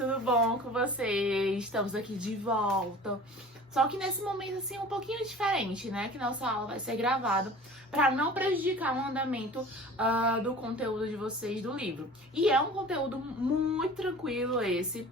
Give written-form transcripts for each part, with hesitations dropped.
tudo bom com vocês? Estamos aqui de volta. Só que nesse momento, assim, um pouquinho diferente, né? Que nossa aula vai ser gravada para não prejudicar o andamento do conteúdo de vocês do livro. E é um conteúdo muito tranquilo esse,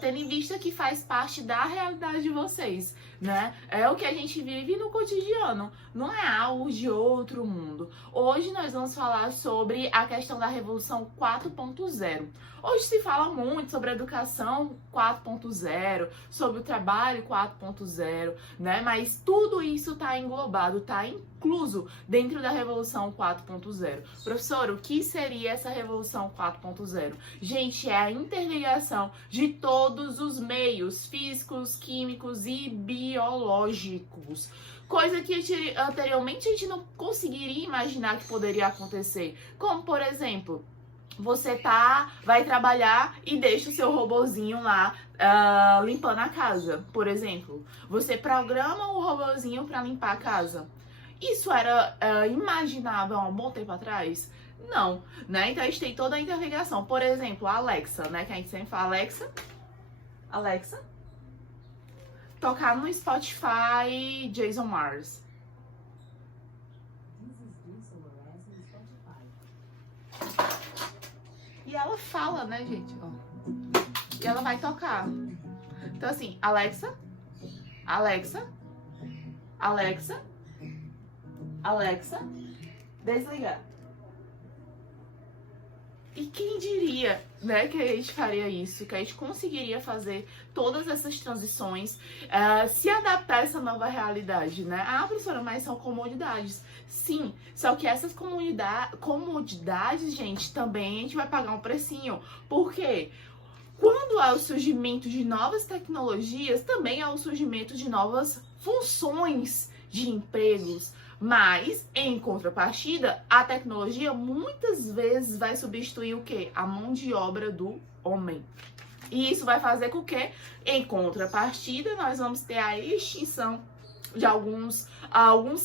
tendo em vista que faz parte da realidade de vocês, né? É o que a gente vive no cotidiano, não é algo de outro mundo. Hoje nós vamos falar sobre a questão da Revolução 4.0. Hoje se fala muito sobre a educação 4.0, sobre o trabalho 4.0, né? Mas tudo isso está englobado, está incluso dentro da Revolução 4.0. Professor, o que seria essa Revolução 4.0? Gente, é a interligação de todos os meios físicos, químicos e biológicos. Coisa que anteriormente a gente não conseguiria imaginar que poderia acontecer. Como, por exemplo, você vai trabalhar e deixa o seu robozinho lá limpando a casa, por exemplo. Você programa o robozinho para limpar a casa. Isso era imaginável há um bom tempo atrás? Não, né? Então a gente tem toda a interligação. Por exemplo, a Alexa, né? Que a gente sempre fala, Alexa, tocar no Spotify Jason Mars. E ela fala, né, gente? Ó. E ela vai tocar. Então, assim, Alexa, desligar. E quem diria, né, que a gente faria isso, que a gente conseguiria fazer todas essas transições, se adaptar a essa nova realidade, né? Ah, professora, mas são comodidades. Sim, só que essas comodidades, gente, também a gente vai pagar um precinho. Por quê? Quando há o surgimento de novas tecnologias, também há o surgimento de novas funções de empregos. Mas, em contrapartida, a tecnologia muitas vezes vai substituir o quê? A mão de obra do homem. E isso vai fazer com que, em contrapartida, nós vamos ter a extinção de alguns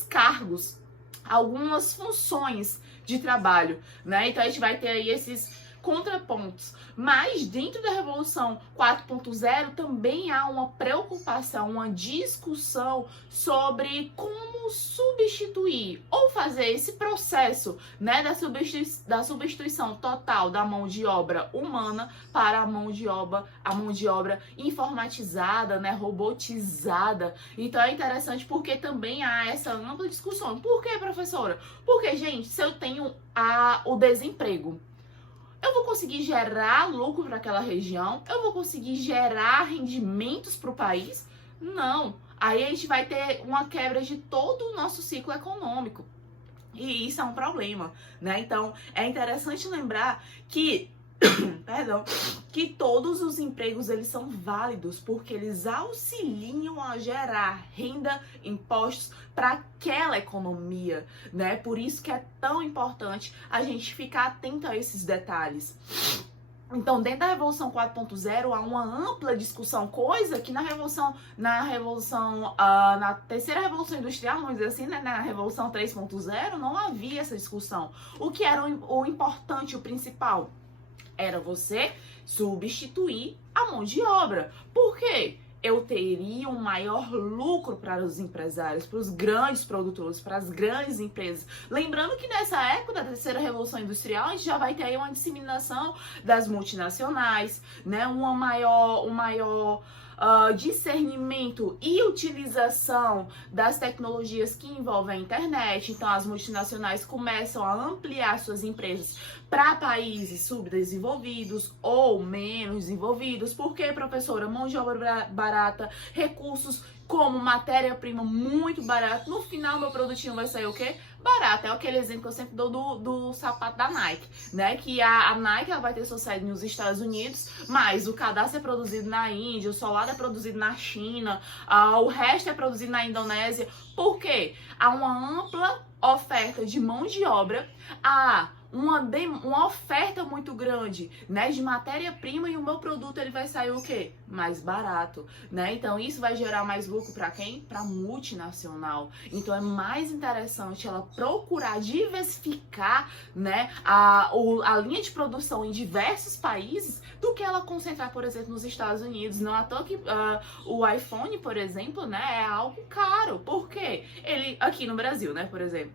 cargos, algumas funções de trabalho, né? Então a gente vai ter aí esses contrapontos. Mas dentro da Revolução 4.0 também há uma preocupação, uma discussão sobre como substituir ou fazer esse processo, né, da substituição total da mão de obra humana para a mão de obra informatizada, né, robotizada. Então é interessante porque também há essa ampla discussão. Por quê, professora? Porque, gente, se eu tenho o desemprego, eu vou conseguir gerar lucro para aquela região? Eu vou conseguir gerar rendimentos para o país? Não. Aí a gente vai ter uma quebra de todo o nosso ciclo econômico. E isso é um problema, né? Então, é interessante lembrar que que todos os empregos eles são válidos porque eles auxiliam a gerar renda, impostos para aquela economia, né? Por isso que é tão importante a gente ficar atento a esses detalhes. Então, dentro da Revolução 4.0 há uma ampla discussão, coisa que na terceira Revolução Industrial, vamos dizer assim, né, na Revolução 3.0 não havia essa discussão. O que era o importante, o principal? Era você substituir a mão de obra. Por quê? Eu teria um maior lucro para os empresários, para os grandes produtores, para as grandes empresas. Lembrando que nessa época da terceira Revolução Industrial, a gente já vai ter aí uma disseminação das multinacionais, né? um maior discernimento e utilização das tecnologias que envolvem a internet. Então as multinacionais começam a ampliar suas empresas para países subdesenvolvidos ou menos desenvolvidos. Por quê, professora? Mão de obra barata, recursos como matéria-prima muito barata. No final, meu produtinho vai sair o quê? Barato. É aquele exemplo que eu sempre dou do sapato da Nike, né? Que a Nike ela vai ter sua sede nos Estados Unidos, mas o cadastro é produzido na Índia, o solado é produzido na China, o resto é produzido na Indonésia. Por quê? Há uma ampla oferta de mão de obra, há uma oferta muito grande, né, de matéria-prima, e o meu produto ele vai sair o quê? Mais barato, né? Então isso vai gerar mais lucro para quem? Para multinacional. Então é mais interessante ela procurar diversificar, né, a linha de produção em diversos países do que ela concentrar, por exemplo, nos Estados Unidos. Não é à toa que o iPhone, por exemplo, né, é algo caro. Por quê? Ele aqui no Brasil, né, por exemplo,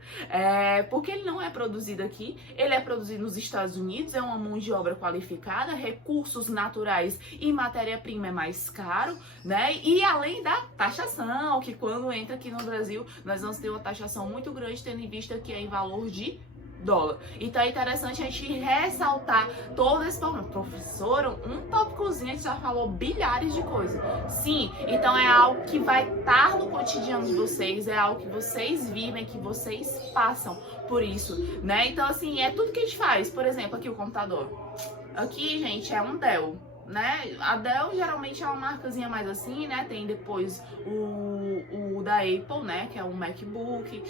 porque ele não é produzido aqui, ele é produzido nos Estados Unidos, é uma mão de obra qualificada, recursos naturais e matéria-prima é mais caro, né? E além da taxação, que quando entra aqui no Brasil, nós vamos ter uma taxação muito grande, tendo em vista que é em valor de dólar. Então é interessante a gente ressaltar todo esse problema. Professora, um tópicozinho, a gente já falou bilhares de coisas. Sim, então é algo que vai estar no cotidiano de vocês, é algo que vocês vivem, que vocês passam por isso, né? Então, assim, é tudo que a gente faz. Por exemplo, aqui o computador. Aqui, gente, é um Dell, né? A Dell geralmente é uma marcazinha mais assim, né? Tem depois o da Apple, né? Que é um MacBook.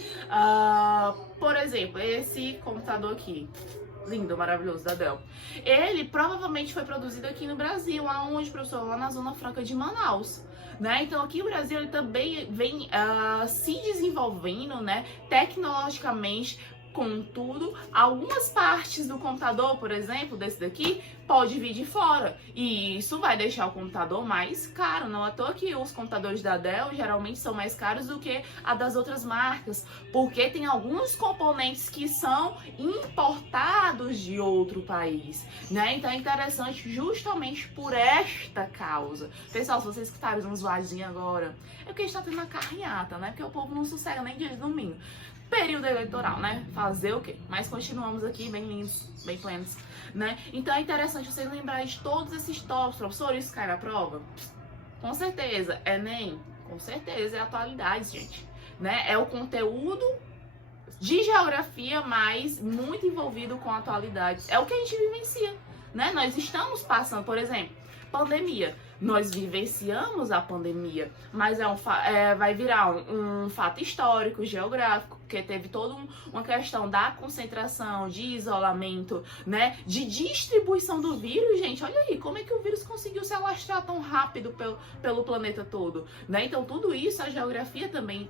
Por exemplo, esse computador aqui, lindo, maravilhoso, da Dell. Ele provavelmente foi produzido aqui no Brasil, aonde, professor? Lá na Zona Franca de Manaus. Né? Então aqui o Brasil ele também vem se desenvolvendo, né, tecnologicamente. Contudo, algumas partes do computador, por exemplo, desse daqui, pode vir de fora. E isso vai deixar o computador mais caro. Não é à toa que os computadores da Dell geralmente são mais caros do que a das outras marcas. Porque tem alguns componentes que são importados de outro país, né? Então é interessante justamente por esta causa. Pessoal, se vocês escutaram uns vazio agora, é porque a gente tá tendo uma carreata, né? Porque o povo não sossega nem dia de domingo. Período eleitoral, né? Fazer o quê? Mas continuamos aqui bem lindos, bem plenos, né? Então é interessante vocês lembrarem de todos esses tópicos. Professor, isso cai na prova? Com certeza. Enem? Com certeza. É atualidade, gente. Né? É o conteúdo de geografia, mas muito envolvido com atualidades. É o que a gente vivencia, né? Nós estamos passando, por exemplo, pandemia. Nós vivenciamos a pandemia, mas vai virar um fato histórico, geográfico, porque teve toda uma questão da concentração, de isolamento, né, de distribuição do vírus. Gente, olha aí, como é que o vírus conseguiu se alastrar tão rápido pelo planeta todo, né? Então, tudo isso, a geografia também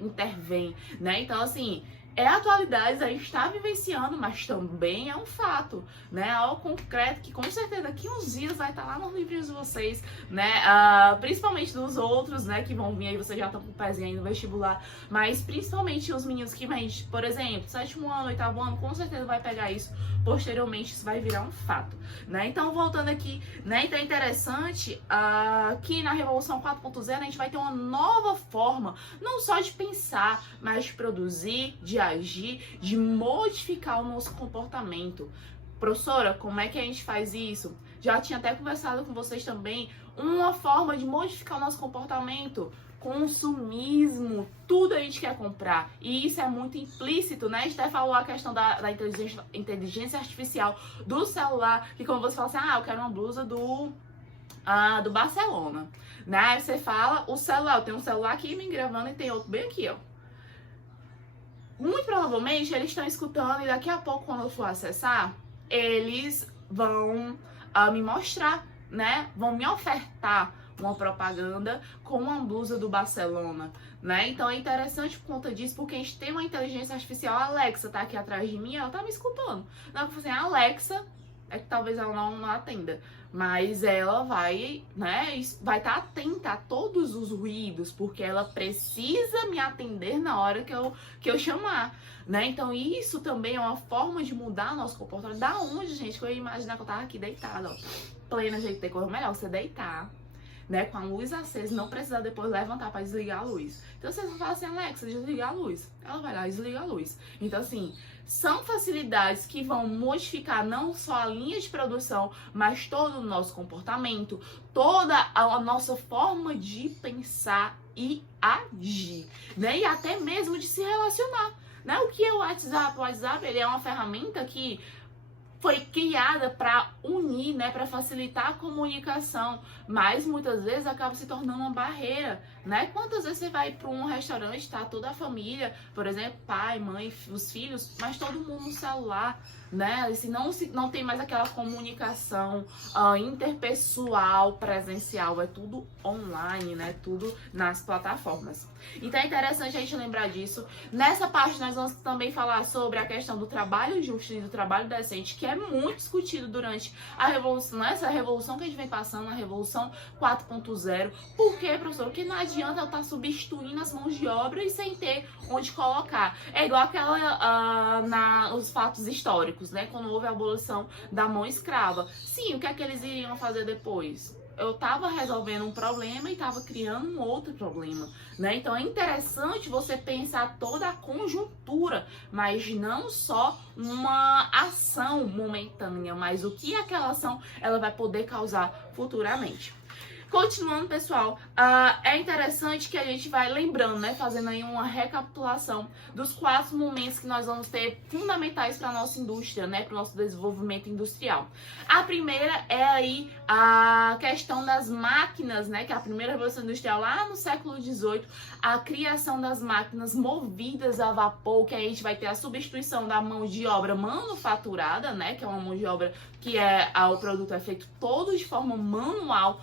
intervém, né? Então, assim, é atualidade, a gente está vivenciando, mas também é um fato, né? Algo concreto que com certeza daqui uns dias vai estar lá nos livros de vocês, né? Principalmente dos outros, né? Que vão vir aí, vocês já estão com o pezinho aí no vestibular, mas principalmente os meninos que vêm, por exemplo, 7º ano, 8º ano, com certeza vai pegar isso. Posteriormente isso vai virar um fato, né? Então, voltando aqui, né? Então é interessante que na Revolução 4.0 a gente vai ter uma nova forma, não só de pensar, mas de produzir, de agir, de modificar o nosso comportamento. Professora, como é que a gente faz isso? Já tinha até conversado com vocês também, uma forma de modificar o nosso comportamento. Consumismo, tudo a gente quer comprar, e isso é muito implícito, né? A gente até falou a questão da inteligência artificial do celular, que como você fala assim, eu quero uma blusa do Barcelona, né? Aí você fala, o celular, eu tenho um celular aqui me gravando e tem outro bem aqui, ó. Muito provavelmente eles estão escutando e daqui a pouco, quando eu for acessar, eles vão me mostrar, né? Vão me ofertar uma propaganda com uma blusa do Barcelona, né? Então é interessante por conta disso, porque a gente tem uma inteligência artificial. A Alexa tá aqui atrás de mim, ela tá me escutando. Não, eu falei assim, Alexa, é que talvez ela não atenda, mas ela vai, né, vai estar atenta a todos os ruídos, porque ela precisa me atender na hora que eu chamar, né? Então isso também é uma forma de mudar nosso comportamento. Da onde, gente, que eu ia imaginar que eu tava aqui deitada, ó, plena, gente, tem coisa melhor você deitar, né, com a luz acesa, não precisar depois levantar para desligar a luz. Então você fala assim, Alexa, desligar a luz. Ela vai lá e desliga a luz. Então assim, são facilidades que vão modificar não só a linha de produção, mas todo o nosso comportamento, toda a nossa forma de pensar e agir, né? E até mesmo de se relacionar, né? O que é o WhatsApp? O WhatsApp, ele é uma ferramenta que foi criada para unir, né, para facilitar a comunicação, mas muitas vezes acaba se tornando uma barreira né? Quantas vezes você vai para um restaurante, tá toda a família, por exemplo, pai, mãe, os filhos, mas todo mundo no celular, né? Não tem mais aquela comunicação interpessoal, presencial, é tudo online, né? Tudo nas plataformas. Então é interessante a gente lembrar disso. Nessa parte nós vamos também falar sobre a questão do trabalho justo e do trabalho decente, que é muito discutido durante a revolução, essa revolução que a gente vem passando, a revolução 4.0. Por quê, professor? Porque não adianta eu estar substituindo as mãos de obra e sem ter onde colocar. É igual os fatos históricos, né? Quando houve a abolição da mão escrava. Sim, o que é que eles iriam fazer depois? Eu estava resolvendo um problema e estava criando um outro problema, né? Então é interessante você pensar toda a conjuntura, mas não só uma ação momentânea, mas o que aquela ação ela vai poder causar futuramente. Continuando, pessoal, é interessante que a gente vai lembrando, né, fazendo aí uma recapitulação dos 4 momentos que nós vamos ter fundamentais para a nossa indústria, né, para o nosso desenvolvimento industrial. A primeira é aí a questão das máquinas, né, que é a primeira revolução industrial lá no século XVIII, a criação das máquinas movidas a vapor, que aí a gente vai ter a substituição da mão de obra manufaturada, né, que é uma mão de obra que o produto é feito todo de forma manual,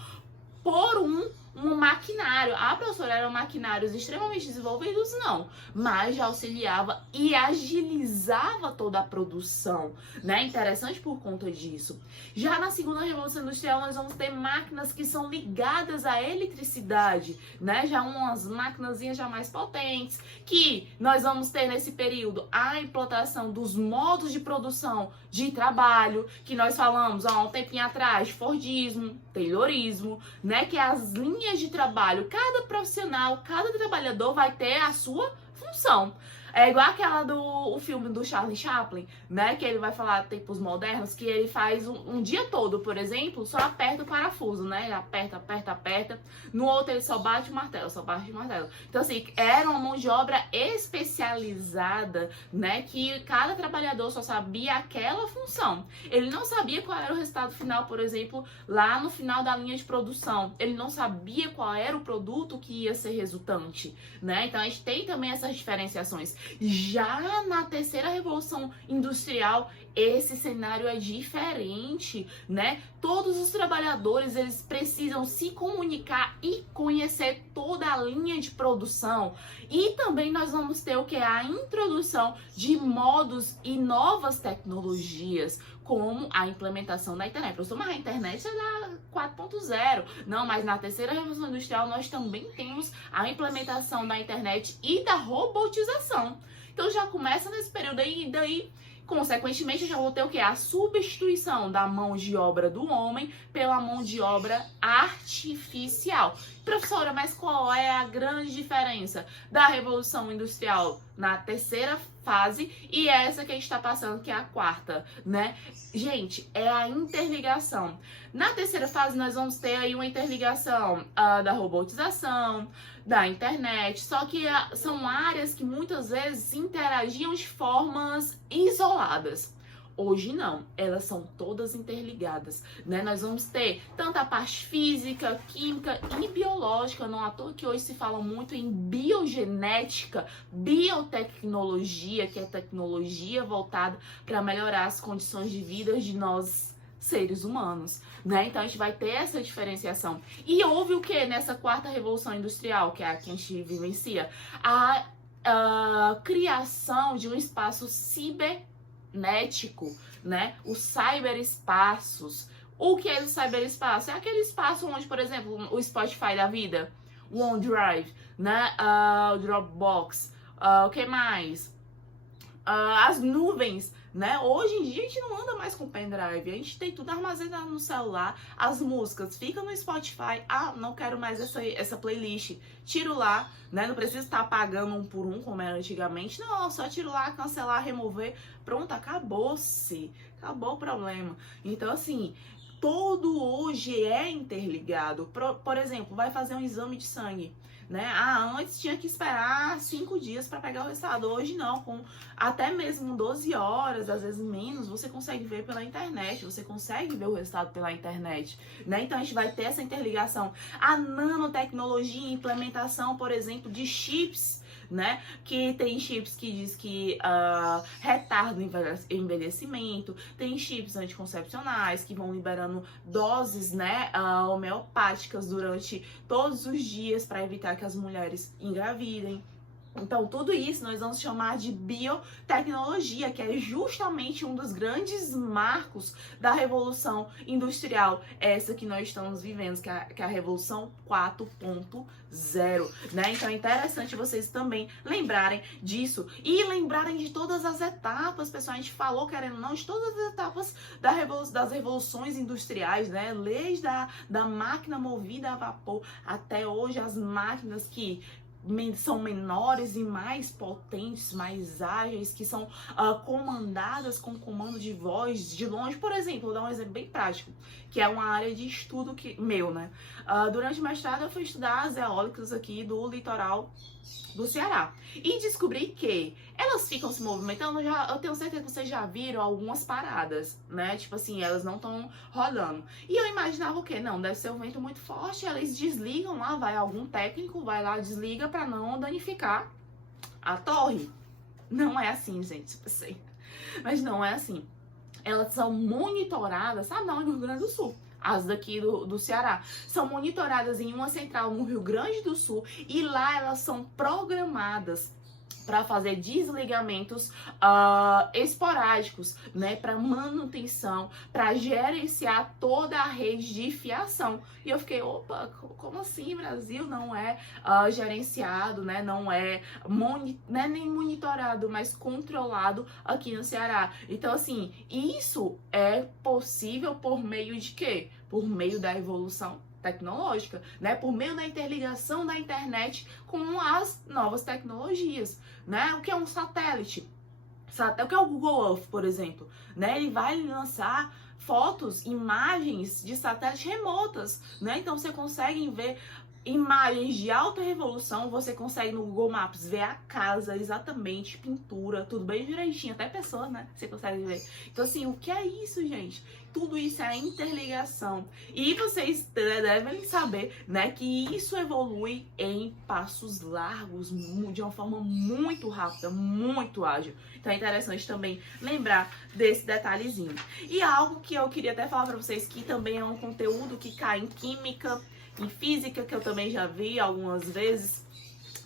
por um maquinário. Professora, eram maquinários extremamente desenvolvidos? Não, mas já auxiliava e agilizava toda a produção, né? Interessante por conta disso. Já na segunda revolução industrial, nós vamos ter máquinas que são ligadas à eletricidade, né? Já umas maquinazinhas já mais potentes, que nós vamos ter nesse período a implantação dos modos de produção de trabalho, que nós falamos há um tempinho atrás, Fordismo, Taylorismo, né? Que é as linhas de trabalho, cada profissional, cada trabalhador vai ter a sua função. É igual aquela o filme do Charlie Chaplin, né? Que ele vai falar tempos modernos, que ele faz um dia todo, por exemplo, só aperta o parafuso, né? Ele aperta, aperta, aperta. No outro ele só bate o martelo, só bate o martelo. Então, assim, era uma mão de obra especializada, né? Que cada trabalhador só sabia aquela função. Ele não sabia qual era o resultado final, por exemplo, lá no final da linha de produção. Ele não sabia qual era o produto que ia ser resultante, né? Então, a gente tem também essas diferenciações. Já na terceira revolução industrial, esse cenário é diferente, né? Todos os trabalhadores, eles precisam se comunicar e conhecer toda a linha de produção. E também nós vamos ter o que é a introdução de modos e novas tecnologias, como a implementação da internet. Professor, mas a internet é da 4.0. Não, mas na terceira revolução industrial nós também temos a implementação da internet e da robotização. Então já começa nesse período aí, e daí, consequentemente, eu já vou ter o quê? A substituição da mão de obra do homem pela mão de obra artificial. Professora, mas qual é a grande diferença da Revolução Industrial na terceira fase e essa que a gente está passando, que é a quarta, né? Gente, é a interligação. Na terceira fase, nós vamos ter aí uma interligação da robotização, da internet, só que são áreas que muitas vezes interagiam de formas isoladas. Hoje não, elas são todas interligadas, né? Nós vamos ter tanto a parte física, química e biológica, não à toa que hoje se fala muito em biogenética, biotecnologia, que é tecnologia voltada para melhorar as condições de vida de nós seres humanos, né? Então a gente vai ter essa diferenciação. E houve o que nessa quarta revolução industrial, que é a que a gente vivencia? A criação de um espaço cibernético, né? Os cyberespaços. O que é o cyberespaço? É aquele espaço onde, por exemplo, o Spotify da vida, o OneDrive, né? O Dropbox, o que mais? As nuvens, né? Hoje em dia a gente não anda mais com pendrive, a gente tem tudo armazenado no celular, as músicas ficam no Spotify. Não quero mais essa playlist, tiro lá, né? Não precisa estar apagando um por um como era antigamente, não, só tiro lá, cancelar, remover, pronto, acabou-se, acabou o problema. Então, assim, todo hoje é interligado. Por exemplo, vai fazer um exame de sangue, né? Antes tinha que esperar 5 dias para pegar o resultado. Hoje não, com até mesmo 12 horas, às vezes menos, você consegue ver pela internet, você consegue ver o resultado pela internet, né? Então a gente vai ter essa interligação. A nanotecnologia, implementação, por exemplo, de chips, né? Que tem chips que diz que retardam o envelhecimento, tem chips anticoncepcionais que vão liberando doses, né, homeopáticas durante todos os dias para evitar que as mulheres engravidem. Então, tudo isso nós vamos chamar de biotecnologia, que é justamente um dos grandes marcos da Revolução Industrial, essa que nós estamos vivendo, que é a Revolução 4.0, né? Então, é interessante vocês também lembrarem disso e lembrarem de todas as etapas, pessoal. A gente falou, querendo ou não, de todas as etapas das revoluções industriais, né? Desde da máquina movida a vapor até hoje as máquinas que são menores e mais potentes, mais ágeis, que são comandadas com comando de voz de longe. Por exemplo, vou dar um exemplo bem prático, que é uma área de estudo meu, né? Durante o mestrado eu fui estudar as eólicas aqui do litoral do Ceará e descobri que elas ficam se movimentando. Eu tenho certeza que vocês já viram algumas paradas, né? Tipo assim, elas não estão rodando. E eu imaginava o quê? Não, deve ser um vento muito forte, elas desligam lá, vai algum técnico, vai lá, desliga para não danificar a torre. Não é assim, gente, tipo assim. Mas não é assim. Elas são monitoradas, sabe, não, no Rio Grande do Sul. As daqui do Ceará são monitoradas em uma central no Rio Grande do Sul e lá elas são programadas para fazer desligamentos esporádicos, né, para manutenção, para gerenciar toda a rede de fiação. E eu fiquei, opa, como assim, Brasil não é gerenciado, né, não é nem monitorado, mas controlado aqui no Ceará. Então, assim, isso é possível por meio de quê? Por meio da evolução tecnológica, né? Por meio da interligação da internet com as novas tecnologias, né? O que é um satélite? O que é o Google Earth, por exemplo, né? Ele vai lançar fotos, imagens de satélites remotas, né? Então você consegue ver imagens de alta resolução, você consegue no Google Maps ver a casa exatamente, pintura, tudo bem direitinho, até pessoas, né? Você consegue ver. Então, assim, o que é isso, gente? Tudo isso é a interligação. E vocês devem saber, né, que isso evolui em passos largos, de uma forma muito rápida, muito ágil. Então é interessante também lembrar desse detalhezinho. E algo que eu queria até falar para vocês, que também é um conteúdo que cai em química, em física, que eu também já vi algumas vezes,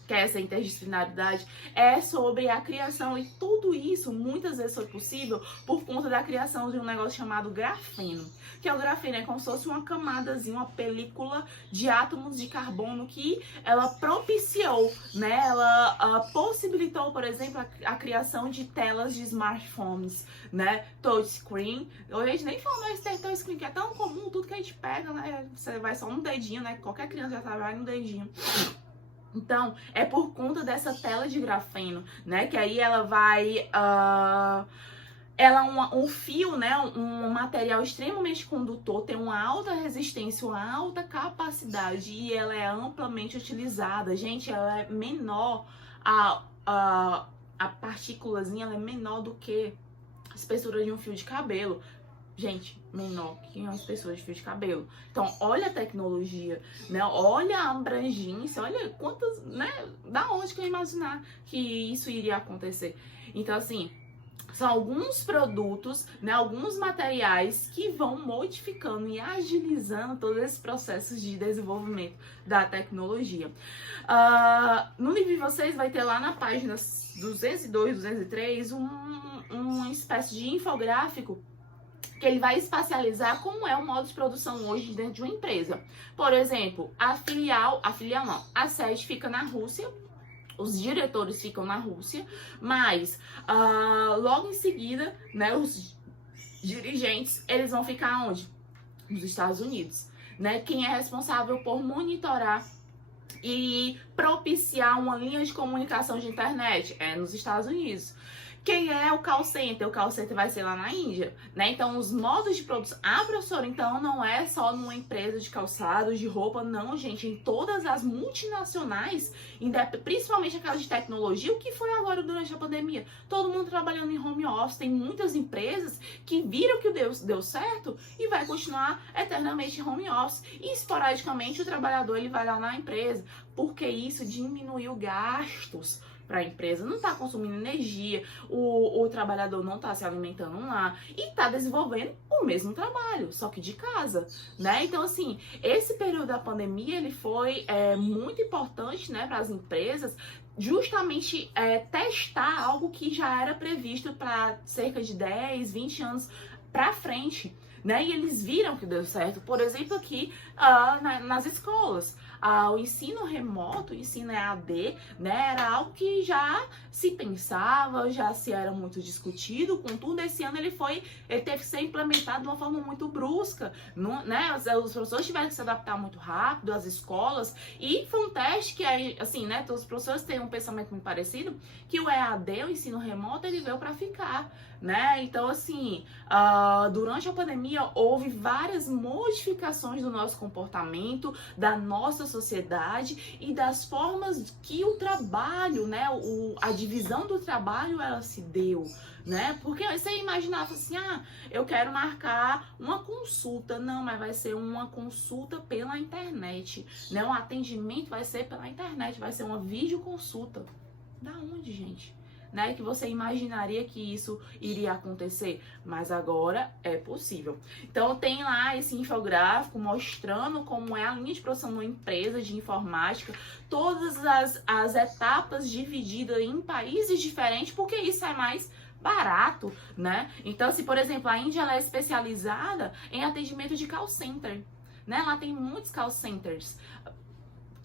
que é essa interdisciplinaridade, é sobre a criação. E tudo isso muitas vezes foi possível por conta da criação de um negócio chamado grafeno. Que é o grafeno, é como se fosse uma camadazinha, uma película de átomos de carbono que ela propiciou, né? Ela possibilitou, por exemplo, a criação de telas de smartphones, né? Touchscreen. Hoje a gente nem fala mais de touchscreen, que é tão comum, tudo que a gente pega, né? Você vai só no dedinho, né? Qualquer criança já sabe, vai no dedinho. Então, é por conta dessa tela de grafeno, né? Que aí ela vai... ela é um fio, né? Um material extremamente condutor, tem uma alta resistência, uma alta capacidade e ela é amplamente utilizada. Gente, ela é menor, a partículazinha ela é menor do que a espessura de um fio de cabelo. Gente, menor que uma espessura de fio de cabelo. Então, olha a tecnologia, né? Olha a abrangência, olha quantas, né? Da onde que eu ia imaginar que isso iria acontecer. Então, assim, são alguns produtos, né? Alguns materiais que vão modificando e agilizando todos esses processos de desenvolvimento da tecnologia. No livro de vocês vai ter lá na página 202, 203, uma espécie de infográfico que ele vai espacializar como é o modo de produção hoje dentro de uma empresa. Por exemplo, a sede fica na Rússia, os diretores ficam na Rússia, mas logo em seguida, né, os dirigentes, eles vão ficar onde? Nos Estados Unidos, né? Quem é responsável por monitorar e propiciar uma linha de comunicação de internet é nos Estados Unidos. Quem é o call center? O call center vai ser lá na Índia, né? Então, os modos de produção... Ah, professora, então não é só numa empresa de calçados, de roupa, não, gente. Em todas as multinacionais, principalmente aquelas de tecnologia, o que foi agora durante a pandemia? Todo mundo trabalhando em home office. Tem muitas empresas que viram que deu certo e vai continuar eternamente em home office. E, esporadicamente, o trabalhador ele vai lá na empresa, porque isso diminuiu gastos para a empresa, não está consumindo energia, o trabalhador não está se alimentando lá e está desenvolvendo o mesmo trabalho, só que de casa, né? Então, assim, esse período da pandemia, ele foi muito importante, né, para as empresas, justamente testar algo que já era previsto para cerca de 10, 20 anos para frente, né? E eles viram que deu certo. Por exemplo, aqui nas escolas, o ensino remoto, o ensino EAD, né, era algo que já se pensava, já se era muito discutido. Contudo, esse ano ele teve que ser implementado de uma forma muito brusca, né? Os professores tiveram que se adaptar muito rápido, as escolas, e foi um teste que, assim, né, todos os professores têm um pensamento muito parecido, que o EAD, o ensino remoto, ele veio para ficar, né? Então, assim, durante a pandemia houve várias modificações do nosso comportamento, da nossa sociedade e das formas que o trabalho, né, a divisão do trabalho, ela se deu, né? Porque você imaginava assim, eu quero marcar uma consulta, não, mas vai ser uma consulta pela internet, né? Um atendimento vai ser pela internet, vai ser uma videoconsulta. Da onde, gente? Né, que você imaginaria que isso iria acontecer, mas agora é possível. Então tem lá esse infográfico mostrando como é a linha de produção de uma empresa de informática, todas as etapas divididas em países diferentes, porque isso é mais barato, né? Então, se por exemplo a Índia ela é especializada em atendimento de call center, né? Lá tem muitos call centers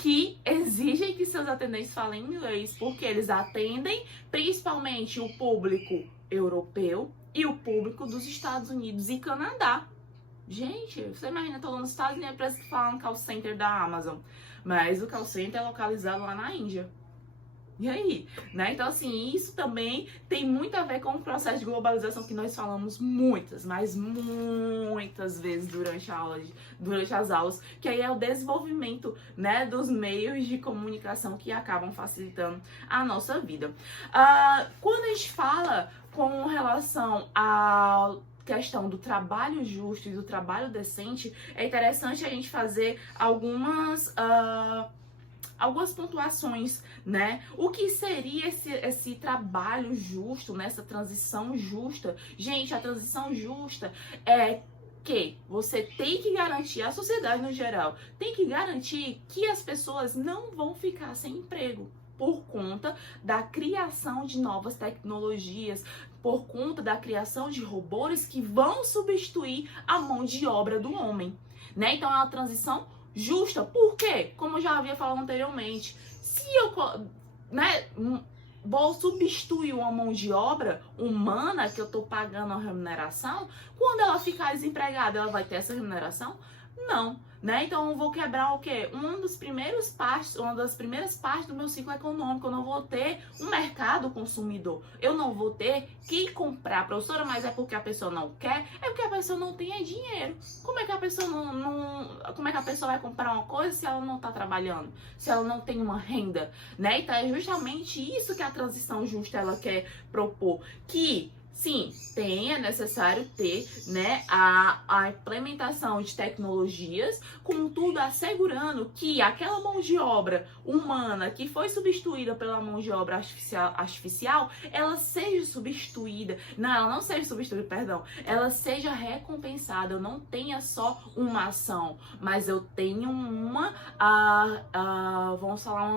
que exigem que seus atendentes falem inglês, porque eles atendem principalmente o público europeu e o público dos Estados Unidos e Canadá. Gente, você imagina, tô lá nos Estados Unidos, parece que falam no call center da Amazon, mas o call center é localizado lá na Índia. E aí, né? Então, assim, isso também tem muito a ver com o processo de globalização que nós falamos muitas, mas muitas vezes durante as aulas, que aí é o desenvolvimento, né, dos meios de comunicação que acabam facilitando a nossa vida. Quando a gente fala com relação a questão do trabalho justo e do trabalho decente, é interessante a gente fazer algumas pontuações, né? O que seria esse trabalho justo, né? Essa transição justa? Gente, a transição justa é que você tem que garantir, a sociedade no geral, tem que garantir que as pessoas não vão ficar sem emprego por conta da criação de novas tecnologias, por conta da criação de robôs que vão substituir a mão de obra do homem, né? Então é uma transição justa. Por quê? Como eu já havia falado anteriormente, se eu, né, vou substituir uma mão de obra humana que eu estou pagando a remuneração, quando ela ficar desempregada, ela vai ter essa remuneração? Não, né? Então eu vou quebrar o quê? Uma das primeiras partes do meu ciclo econômico. Eu não vou ter um mercado consumidor. Eu não vou ter que comprar, professora, mas é porque a pessoa não quer? É porque a pessoa não tem dinheiro. Como é que a pessoa como é que a pessoa vai comprar uma coisa se ela não está trabalhando? Se ela não tem uma renda, né? Então é justamente isso que a transição justa ela quer propor, que sim, é necessário ter, né, a implementação de tecnologias, contudo assegurando que aquela mão de obra humana que foi substituída pela mão de obra artificial, ela seja substituída, ela não seja substituída, perdão, ela seja recompensada. Eu não tenha só uma ação, mas eu tenho vamos falar,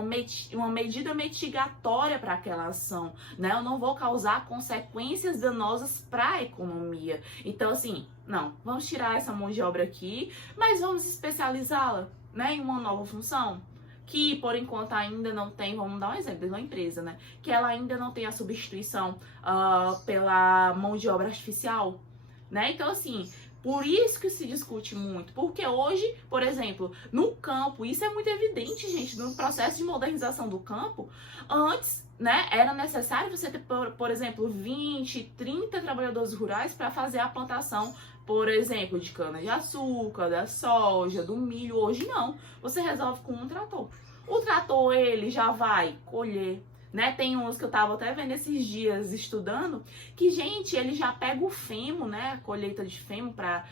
uma medida mitigatória para aquela ação, né? Eu não vou causar consequências danosas para a economia. Então, assim, não, vamos tirar essa mão de obra aqui, mas vamos especializá-la, né, em uma nova função, que por enquanto ainda não tem. Vamos dar um exemplo de uma empresa, né, que ela ainda não tem a substituição pela mão de obra artificial, né? Então, assim, por isso que se discute muito, porque hoje, por exemplo, no campo, isso é muito evidente, gente, no processo de modernização do campo, antes, né, era necessário você ter, por exemplo, 20, 30 trabalhadores rurais para fazer a plantação, por exemplo, de cana-de-açúcar, da soja, do milho. Hoje não, você resolve com um trator. O trator, ele já vai colher, né? Tem uns que eu tava até vendo esses dias estudando, que, gente, ele já pega o feno, né, a colheita de feno para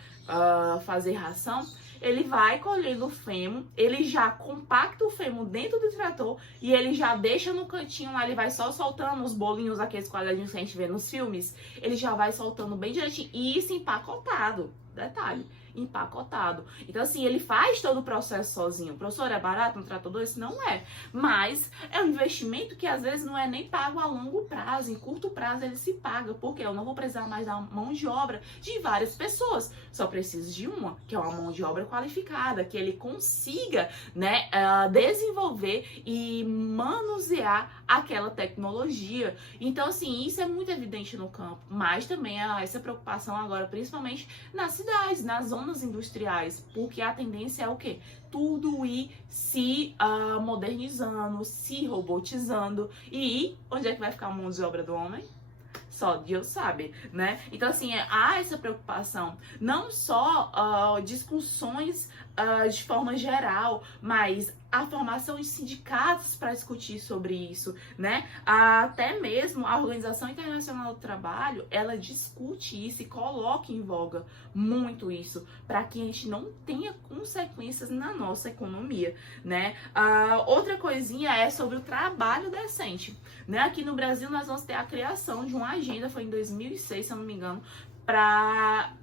fazer ração. Ele vai colhendo o feno, ele já compacta o feno dentro do trator e ele já deixa no cantinho lá, ele vai só soltando os bolinhos, aqueles quadradinhos que a gente vê nos filmes, ele já vai soltando bem direitinho, e isso empacotado, detalhe, empacotado. Então, assim, ele faz todo o processo sozinho. Professor, é barato um trator desse? Não é. Mas é um investimento que às vezes não é nem pago a longo prazo. Em curto prazo ele se paga, porque eu não vou precisar mais da mão de obra de várias pessoas. Só preciso de uma, que é uma mão de obra qualificada, que ele consiga, né, desenvolver e manusear aquela tecnologia. Então, assim, isso é muito evidente no campo, mas também há essa preocupação agora, principalmente nas cidades, nas zonas industriais, porque a tendência é o quê? Tudo ir se modernizando, se robotizando. E onde é que vai ficar a mão de obra do homem? Só Deus sabe, né? Então, assim, há essa preocupação, não só discussões de forma geral, mas a formação de sindicatos para discutir sobre isso, né? Até mesmo a Organização Internacional do Trabalho, ela discute isso e coloca em voga muito isso, para que a gente não tenha consequências na nossa economia, né? Outra coisinha é sobre o trabalho decente, né? Aqui no Brasil nós vamos ter a criação de uma agenda, foi em 2006, se eu não me engano, para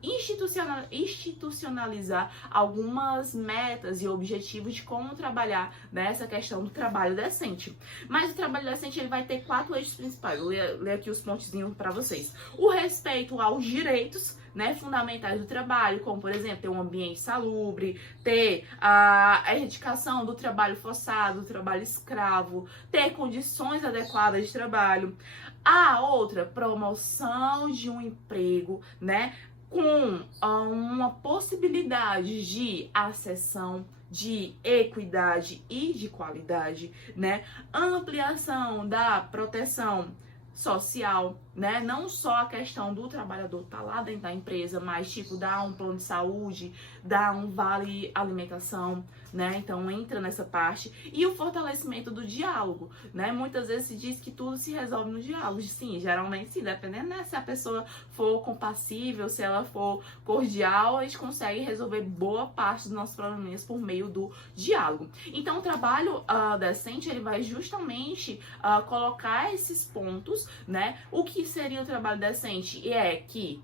institucionalizar algumas metas e objetivos de como trabalhar nessa questão do trabalho decente. Mas o trabalho decente, ele vai ter 4 eixos principais. Vou ler aqui os pontezinhos para vocês. O respeito aos direitos, né, fundamentais do trabalho, como, por exemplo, ter um ambiente salubre, ter a erradicação do trabalho forçado, do trabalho escravo, ter condições adequadas de trabalho. A outra, promoção de um emprego, né, com uma possibilidade de acessão, de equidade e de qualidade, né, ampliação da proteção social, né? Não só a questão do trabalhador estar lá dentro da empresa, mas tipo dar um plano de saúde, dar um vale alimentação, né? Então entra nessa parte. E o fortalecimento do diálogo, né? Muitas vezes se diz que tudo se resolve no diálogo. Sim, geralmente sim, dependendo, né? Se a pessoa for compassível, se ela for cordial, a gente consegue resolver boa parte dos nossos problemas por meio do diálogo. Então o trabalho decente, ele vai justamente colocar esses pontos, né? O que seria o trabalho decente? E é que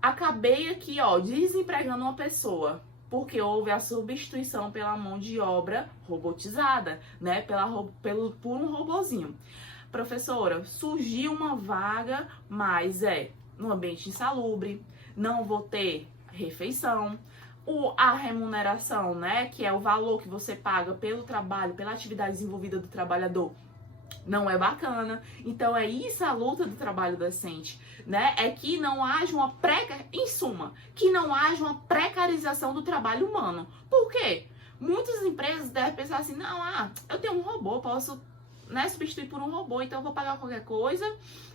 acabei aqui, ó, desempregando uma pessoa, porque houve a substituição pela mão de obra robotizada, né? Por um robozinho. Professora, surgiu uma vaga, mas no ambiente insalubre, não vou ter refeição. A remuneração, né? Que é o valor que você paga pelo trabalho, pela atividade desenvolvida do trabalhador, não é bacana. Então é isso a luta do trabalho decente, né? É que não haja em suma, que não haja uma precarização do trabalho humano. Por quê? Muitas empresas devem pensar assim, não, eu tenho um robô, posso, né, substituir por um robô, então eu vou pagar qualquer coisa,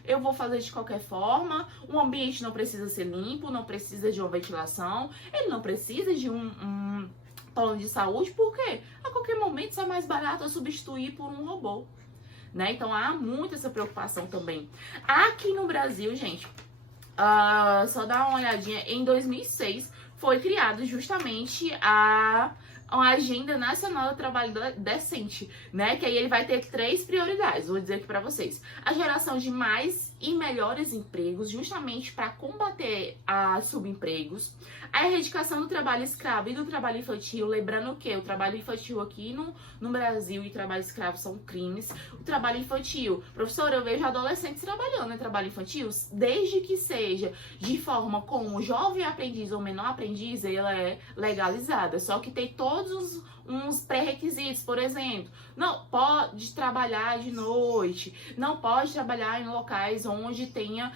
eu vou fazer de qualquer forma, o ambiente não precisa ser limpo, não precisa de uma ventilação, ele não precisa de um plano de saúde, por quê? A qualquer momento isso é mais barato eu substituir por um robô. Né? Então há muito essa preocupação também. Aqui no Brasil, gente, só dá uma olhadinha, em 2006 foi criado justamente uma Agenda Nacional do Trabalho Decente, né? Que aí ele vai ter 3 prioridades, vou dizer aqui para vocês. A geração de mais e melhores empregos, justamente para combater os subempregos. A erradicação do trabalho escravo e do trabalho infantil, lembrando que o trabalho infantil aqui no Brasil e trabalho escravo são crimes. O trabalho infantil, professora, eu vejo adolescentes trabalhando em trabalho infantil, desde que seja de forma como jovem aprendiz ou menor aprendiz, ela é legalizada. Só que tem todos uns pré-requisitos, por exemplo, não pode trabalhar de noite, não pode trabalhar em locais onde tenha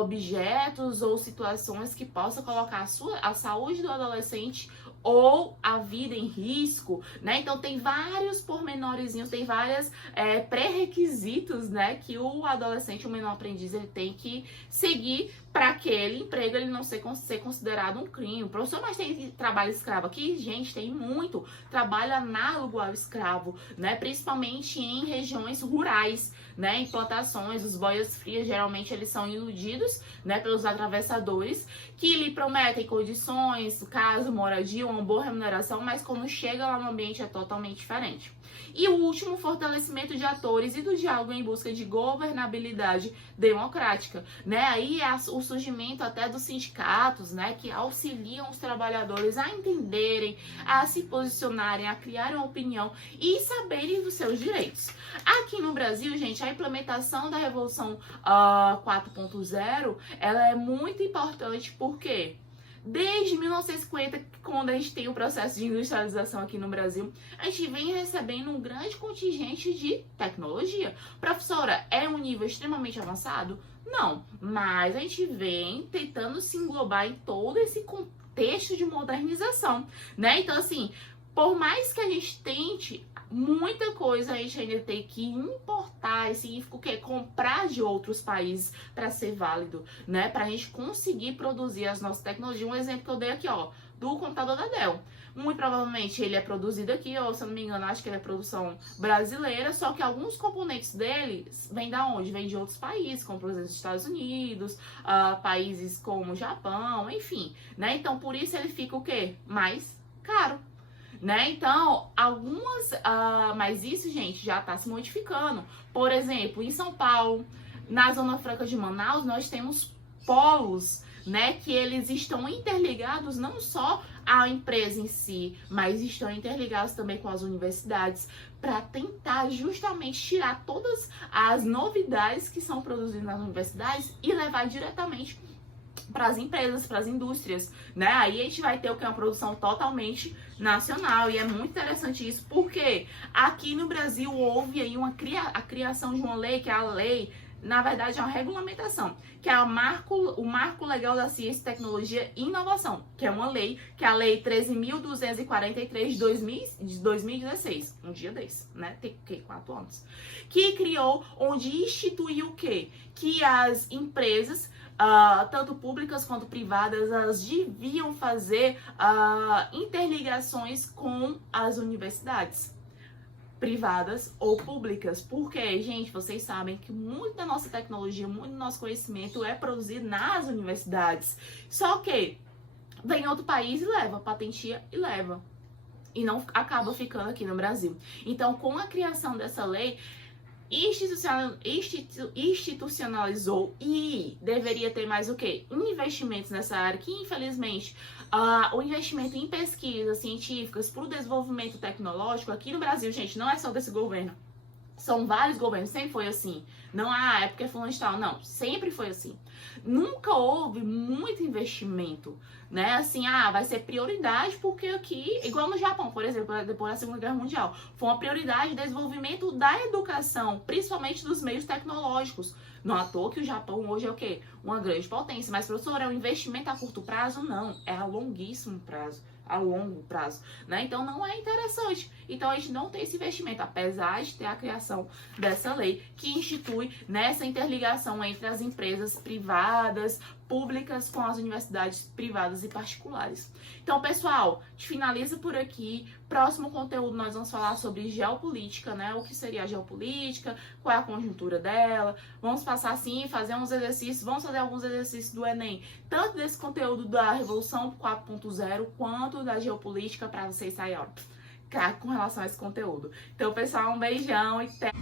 objetos ou situações que possam colocar a saúde do adolescente ou a vida em risco, né? Então tem vários pormenorizinhos, tem vários pré-requisitos, né, que o adolescente, o menor aprendiz, ele tem que seguir para aquele emprego ele não ser considerado um crime. Professor, mas tem trabalho escravo aqui? Gente, tem muito trabalho análogo ao escravo, né? Principalmente em regiões rurais, né? Em plantações, os boias frias, geralmente eles são iludidos, né, pelos atravessadores, que lhe prometem condições, casa, moradia, uma boa remuneração, mas quando chega lá no ambiente é totalmente diferente. E o último, fortalecimento de atores e do diálogo em busca de governabilidade democrática, né? Aí é o surgimento até dos sindicatos, né, que auxiliam os trabalhadores a entenderem, a se posicionarem, a criarem uma opinião e saberem dos seus direitos. Aqui no Brasil, gente, a implementação da Revolução 4.0, ela é muito importante porque desde 1950, quando a gente tem o processo de industrialização aqui no Brasil, a gente vem recebendo um grande contingente de tecnologia. Professora, é um nível extremamente avançado? Não, mas a gente vem tentando se englobar em todo esse contexto de modernização, né? Então, assim, por mais que a gente tente, muita coisa a gente ainda tem que importar, e significa o quê? Comprar de outros países para ser válido, né? Para a gente conseguir produzir as nossas tecnologias. Um exemplo que eu dei aqui, ó, do computador da Dell. Muito provavelmente ele é produzido aqui, ou se eu não me engano, acho que ele é produção brasileira, só que alguns componentes dele vêm da onde? Vêm de outros países, como por exemplo os Estados Unidos, países como o Japão, enfim, né? Então por isso ele fica o quê? Mais caro. Né? Então, mas isso, gente, já está se modificando. Por exemplo, em São Paulo, na Zona Franca de Manaus, nós temos polos, né, que eles estão interligados não só à empresa em si, mas estão interligados também com as universidades, para tentar justamente tirar todas as novidades que são produzidas nas universidades e levar diretamente para as empresas, para as indústrias, né? Aí a gente vai ter o que é uma produção totalmente nacional, e é muito interessante isso, porque aqui no Brasil houve aí a criação de uma lei, que é a lei, na verdade é uma regulamentação, que é o Marco Legal da Ciência, Tecnologia e Inovação, que é uma lei, que é a Lei 13.243 de 2016, um dia desse, né? Tem que 4 anos. Que criou, onde instituiu o quê? Que as empresas, tanto públicas quanto privadas, elas deviam fazer interligações com as universidades, privadas ou públicas. Porque, gente, vocês sabem que muito da nossa tecnologia, muito do nosso conhecimento é produzido nas universidades. Só que vem outro país e leva, patentia e leva. E não acaba ficando aqui no Brasil. Então, com a criação dessa lei, institucionalizou e deveria ter mais o quê? Investimentos nessa área, que infelizmente o investimento em pesquisas científicas para o desenvolvimento tecnológico aqui no Brasil, gente, não é só desse governo. São vários governos, sempre foi assim. Não, é porque é fulano de tal. Não, sempre foi assim. Nunca houve muito investimento, né? Assim, vai ser prioridade porque aqui, igual no Japão, por exemplo, depois da Segunda Guerra Mundial, foi uma prioridade o desenvolvimento da educação, principalmente dos meios tecnológicos. Não à toa que o Japão hoje é o quê? Uma grande potência. Mas, professor, é um investimento a curto prazo? Não, é a longuíssimo prazo. A longo prazo, né? Então não é interessante. Então a gente não tem esse investimento, apesar de ter a criação dessa lei que institui nessa interligação entre as empresas privadas, públicas com as universidades privadas e particulares. Então, pessoal, a gente finaliza por aqui. Próximo conteúdo nós vamos falar sobre geopolítica, né? O que seria a geopolítica, qual é a conjuntura dela. Vamos passar assim, fazer uns exercícios, vamos fazer alguns exercícios do Enem, tanto desse conteúdo da Revolução 4.0 quanto da geopolítica, para vocês saírem, ó, com relação a esse conteúdo. Então, pessoal, um beijão e até...